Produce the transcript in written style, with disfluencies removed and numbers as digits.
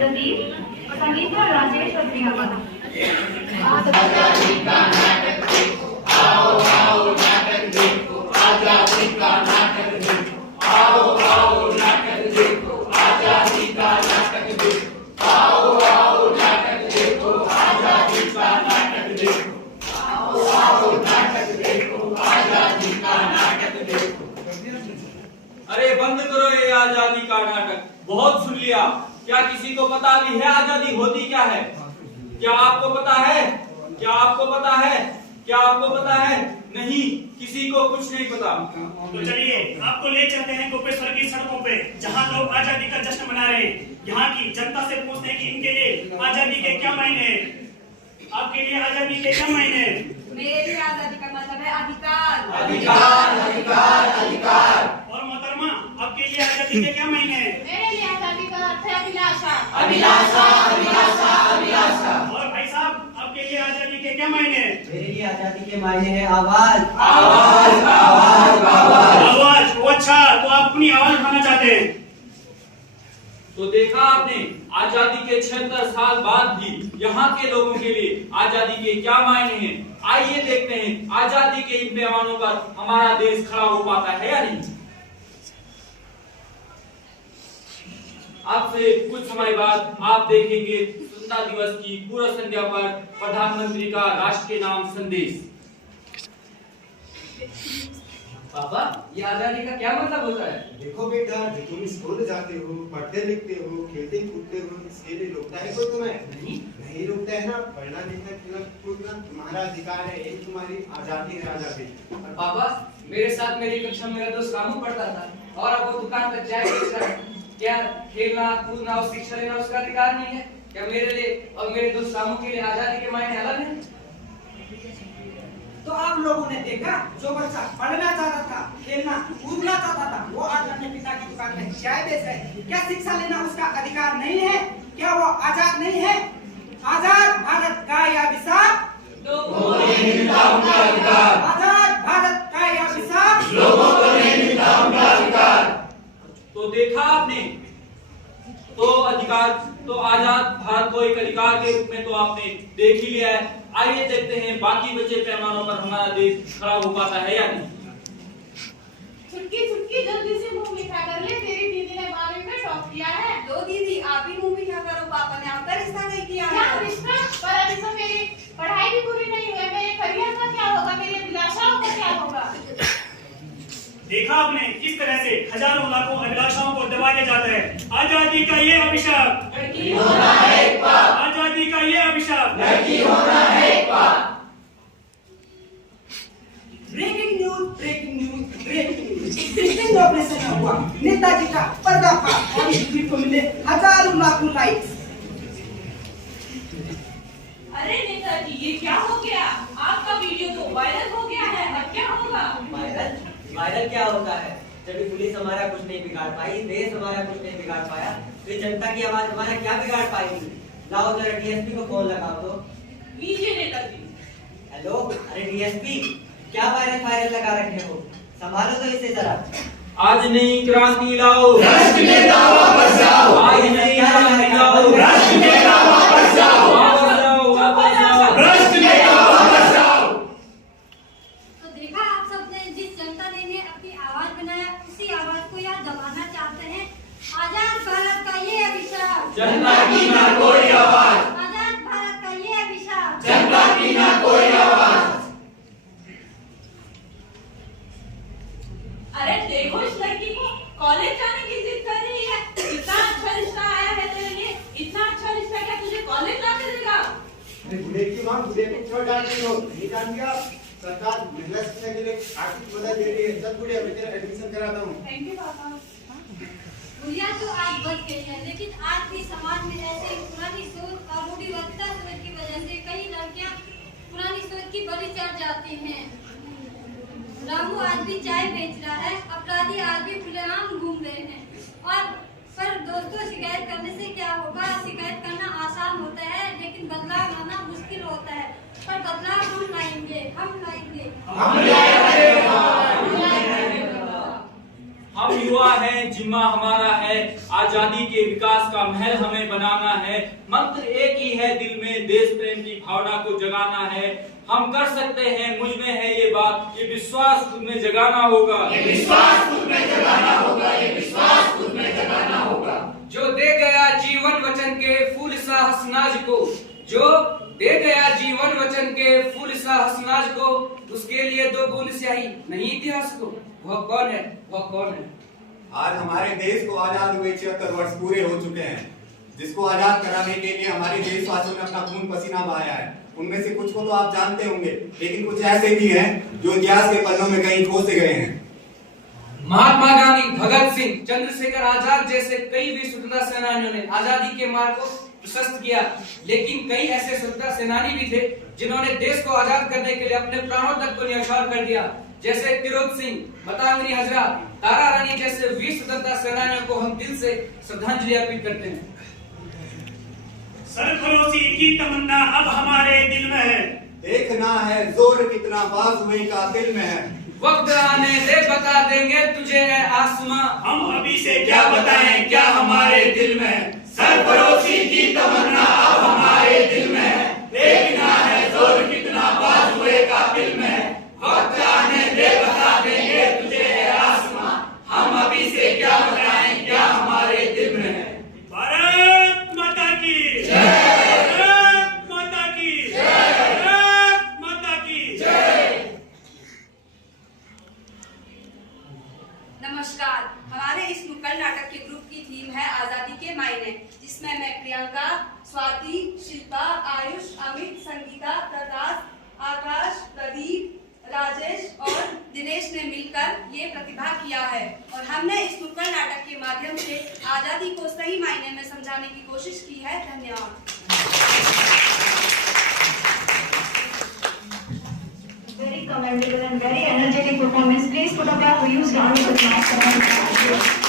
रतीब और संगीत पर राजेश और प्रियंका। आजादी का नाटक देखो, आओ आओ नाटक देखो, आजादी का नाटक देखो, आओ आओ नाटक देखो, आजादी का नाटक देखो, आओ आओ नाटक देखो, आजादी का नाटक देखो, आओ आओ नाटक देखो, आजादी का नाटक देखो। अरे बंद करो ये आजादी का नाटक, बहुत सुन लिया। क्या किसी को पता भी है आजादी होती क्या है? क्या आपको पता है? क्या आपको पता है? क्या आपको पता है? नहीं, किसी को कुछ नहीं पता। तो चलिए आपको ले चलते हैं गोपेश्वर की सड़कों पे, जहाँ लोग आजादी का जश्न मना रहे हैं। यहाँ की जनता से पूछते हैं कि इनके लिए आजादी के क्या मायने हैं। आपके लिए आजादी के क्या मायने हैं? मेरे लिए आजादी का मतलब है अधिकार। अधिकार अधिकार अधिकार। और मोहतरमा, आपके लिए आजादी के क्या मायने हैं? मेरे लिए आजादी का अर्थ है अभिलाषा। अभिलाषा अभिलाषा अभिलाषा। और भाई साहब, आपके लिए आजादी के क्या मायने हैं? मेरे लिए आजादी के मायने हैं आवाज। आवाज आवाज आवाज। आवाज। वो अच्छा, तो आप अपनी आवाज उठाना चाहते हैं। तो देखा आपने, आजादी के 76 साल बाद भी यहाँ के लोगों के लिए आजादी के क्या मायने हैं। आइए देखते हैं आजादी के इन पैमानों पर हमारा देश खड़ा हो पाता है या नहीं। आपसे कुछ समय बाद आप देखेंगे स्वतंत्रता दिवस की पूर्व संध्या पर प्रधानमंत्री का राष्ट्र के नाम संदेश। पापा, ये आजादी का क्या मतलब होता है? देखो बेटा, जो तुम स्कूल जाते हो, पढ़ते लिखते हो, खेलते कूदते हो, इसके लिए रोकता है कोई तुम्हें? नहीं रोकता है ना। पढ़ना लिखना कूदना तुम्हारा अधिकार है, एक तुम्हारी आजादी है। आजादी। और पापा, मेरे साथ मेरी कक्षा में मेरा दोस्त रामू पढ़ता था और अब वो दुकान पर चाय बेच रहा है। क्या खेलना कूदना और शिक्षा लेना उसका अधिकार नहीं है? क्या मेरे लिए और मेरे दोस्त रामू के लिए आजादी के मायने अलग है? तो आप लोगों ने देखा, जो बच्चा पढ़ना चाहता था, खेलना कूदना चाहता था, वो आज अपने पिता की दुकान में चाय बेच रहे हैं। क्या शिक्षा लेना उसका अधिकार नहीं है? क्या वो आजाद नहीं है? आजाद भारत का यह अभिशाप लोगों को नहीं मिलता उनका अधिकार। आजाद भारत का यह अभिशाप लोगों को नहीं मिलता उनका अधिकार। तो देखा आपने, तो अधिकार, तो आजाद भारत को एक अधिकार के रूप में तो आपने देख ही लिया है। आइए देखते हैं बाकी बचे पैमानों पर हमारा देश खड़ा हो पाता है या नहीं। छुटकी छुटकी जल्दी से मुंह मीठा कर ले, तेरी दीदी ने बारहवीं में टॉप किया है। दो दीदी, आप भी मुंह मीठा करो, पापा ने आपका रिश्ता नहीं किया है। क्या रिश्ता? पर अभी तो मेरी पढ़ाई भी पूरी नहीं हुई, मेरे करियर का क्या होगा, मेरी अभिलाषाओं का क्या होगा? देखा आपने किस तरह से हजारों लाखों अभिलाषाओं को दबा दिया जाता है। आजादी का ये अभिशाप, लड़की होना है एक पाप। आजादी का ये अभिशाप, लड़की होना है एक पाप। Breaking news, breaking news, breaking news. Sting operation में हुआ नेताजी का पर्दाफाश और इस वीडियो को मिले हजारों लाखों लाइक्स। अरे नेताजी, ये क्या हो गया? आपका वीडियो तो वायरल हो गया है, अब क्या होगा? वायरल? वायरल क्या होता है? जब पुलिस हमारा कुछ नहीं बिगाड़ पाई, देश हमारा कुछ नहीं बिगाड़ पाया, तो जनता की आवाज हमारा क्या बिगाड़ पाएगी? लाओ जरा डीएसपी को फोन लगाओ तो। लीजिए नेताजी। हेलो, अरे डीएसपी, क्या वायरल फायरल लगा रखे हो? संभालो तो इसे जरा। आज नहीं क्रांति लाओ, राष्ट्र नेता वापस जाओ। आज नहीं क्रांति लाओ, राष्ट्र नेता वापस जाओ। वापस जाओ, वापस जाओ। राष्ट्र नेता वापस जाओ। तो देखा आप सबने, जिस जनता ने अपनी आवाज बनाया, उसी आवाज को यहाँ दबाना चाहते हैं। आजाद भारत का ये अभिशाप, जनता की ना कोई आवाज। आजाद भारत का ये अभिशाप। जनता की ना कोई आवाज। अरे देखो इस लड़की को, कॉलेज जाने की जिद कर रही है। इतना अच्छा रिश्ता आया है तेरे लिए, इतना अच्छा रिश्ता क्या तुझे कॉलेज जाने देगा? अरे बुढ़े की माँ, बुढ़े को क्यों डांट रही हो? नहीं डांट दिया। सरकार महिला शिक्षा के लिए आर्थिक मदद दे रही है। चल बुढ़े, अभी तेरा एडमिशन कराता हूँ। थैंक यू पापा। भैया तो आज बच गई है, लेकिन आज भी समाज में ऐसे पुरानी सोच और रूढ़िवादिता सोच की वजह से कई लड़कियां पुरानी सोच की बलि चढ़ जाती हैं। रामू आज भी चाय बेच रहा है, अपराधी आज भी खुलेआम घूम रहे हैं। और पर दोस्तों, शिकायत करने से क्या होगा? शिकायत करना आसान होता है, लेकिन बदलाव लाना मुश्किल होता है। पर बदलाव हम लाएंगे, हम लाएंगे। हम युवा है, जिम्मा हमारा है, आजादी के विकास का महल हमें बनाना है। मंत्र एक ही है, दिल में देश प्रेम की भावना को जगाना है। हम कर सकते हैं, मुझ में है ये बात, ये विश्वास खुद में जगाना होगा, ये विश्वास खुद में जगाना होगा, ये विश्वास खुद में जगाना होगा। जो दे गया जीवन वचन के फूल सा हसनाज को, जो दे गया जीवन वचन के फूल सा हसनाज को, उसके लिए दो बूंद स्याही नहीं इतिहास को। वह कौन है, वह कौन है? आज हमारे देश को आजाद हुए 76 वर्ष पूरे हो चुके हैं, जिसको आजाद कराने के लिए हमारे देशवासियों ने अपना खून पसीना बहाया है। उनमें से कुछ को तो आप जानते होंगे, लेकिन कुछ ऐसे भी हैं जो इतिहास के पन्नों में कहीं खो से गए हैं। महात्मा गांधी, भगत सिंह, चंद्रशेखर आजाद जैसे कई वीर स्वतंत्रता सेनानियों ने आजादी के मार्ग को प्रशस्त किया, लेकिन कई ऐसे स्वतंत्रता सेनानी भी थे जिन्होंने देश को आजाद करने के लिए अपने प्राणों तक को न्यौछावर कर दिया, जैसे तिरोत सिंह, मतंगनी हजरा, तारा रानी जैसे वीर स्वतंत्रता सेनानियों को हम दिल से श्रद्धांजलि अर्पित करते हैं। सरफरोशी की तमन्ना अब हमारे दिल में है, देखना है जोर कितना बाजुए का दिल में है। वक्त आने दे बता देंगे तुझे है आसमां, हम अभी से क्या बताएं क्या हमारे दिल में है। सरफरोशी की तमन्ना अब हमारे दिल में है, देखना है जोर कितना बाजुए का दिल में है। वक्त आने दे बता देंगे तुझे है आसमां, हम अभी से क्या बताएं क्या हमारे दिल में है। भारत माता की जय, भारत माता की जय, भारत माता की जय। नमस्कार, हमारे इस नुक्कड़ नाटक के ग्रुप की थीम है आजादी के मायने, जिसमें मैं प्रियंका, स्वाति, शिल्पा, आयुष, अमित, संगीता, प्रकाश, आकाश, प्रदीप, राजेश और दिनेश ने मिलकर ये प्रतिभा किया है और हमने इस नुक्कड़ नाटक के माध्यम से आजादी को सही मायने में समझाने की कोशिश की है। धन्यवाद। Very commendable and very energetic performance. Please put up your huge round of applause for our